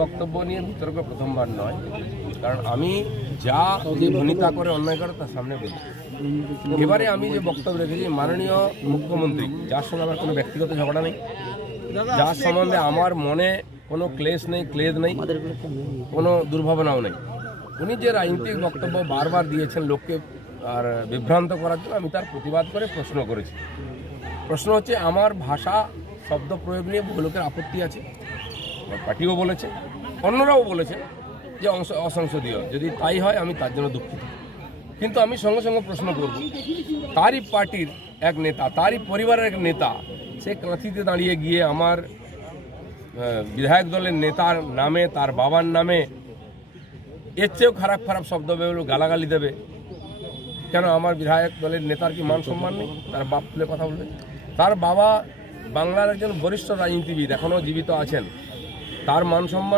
বক্তব্য নিয়ে বিতর্ক প্রথমবার নয়, কারণ আমি যা যে ভূমিকা করে অন্যায় করে তার সামনে বলি। এবারে আমি যে বক্তব্য রেখেছি, মাননীয় মুখ্যমন্ত্রী, যার সঙ্গে আমার কোনো ব্যক্তিগত ঝগড়া নেই, যার সম্বন্ধে আমার মনে কোনো ক্লেশ নেই, ক্লেদ নেই, কোনো দুর্ভাবনাও নেই, উনি যে রাজনৈতিক বক্তব্য বারবার দিয়েছেন লোককে আর বিভ্রান্ত করার জন্য, আমি তার প্রতিবাদ করে প্রশ্ন করেছি। প্রশ্ন হচ্ছে, আমার ভাষা শব্দ প্রয়োগ নিয়ে বহু লোকের আপত্তি আছে, আমার পার্টিও বলেছে, অন্যরাও বলেছে যে অসংসদীয়। যদি তাই হয় আমি তার জন্য দুঃখিত, কিন্তু আমি সঙ্গে সঙ্গে প্রশ্ন করব, তারই পার্টির এক নেতা, তারই পরিবারের এক নেতা, সে কাঁথিতে দাঁড়িয়ে গিয়ে আমার বিধায়ক দলের নেতার নামে, তার বাবার নামে এর চেয়েও খারাপ খারাপ শব্দ বেরোলো, গালাগালি দেবে। কেন আমার বিধায়ক দলের নেতার কি মান সম্মান নেই? তার বাপ তুলে কথা বলবে? তার বাবা বাংলার একজন বরিষ্ঠ রাজনীতিবিদ, এখনও জীবিত আছেন, তার মান সম্মান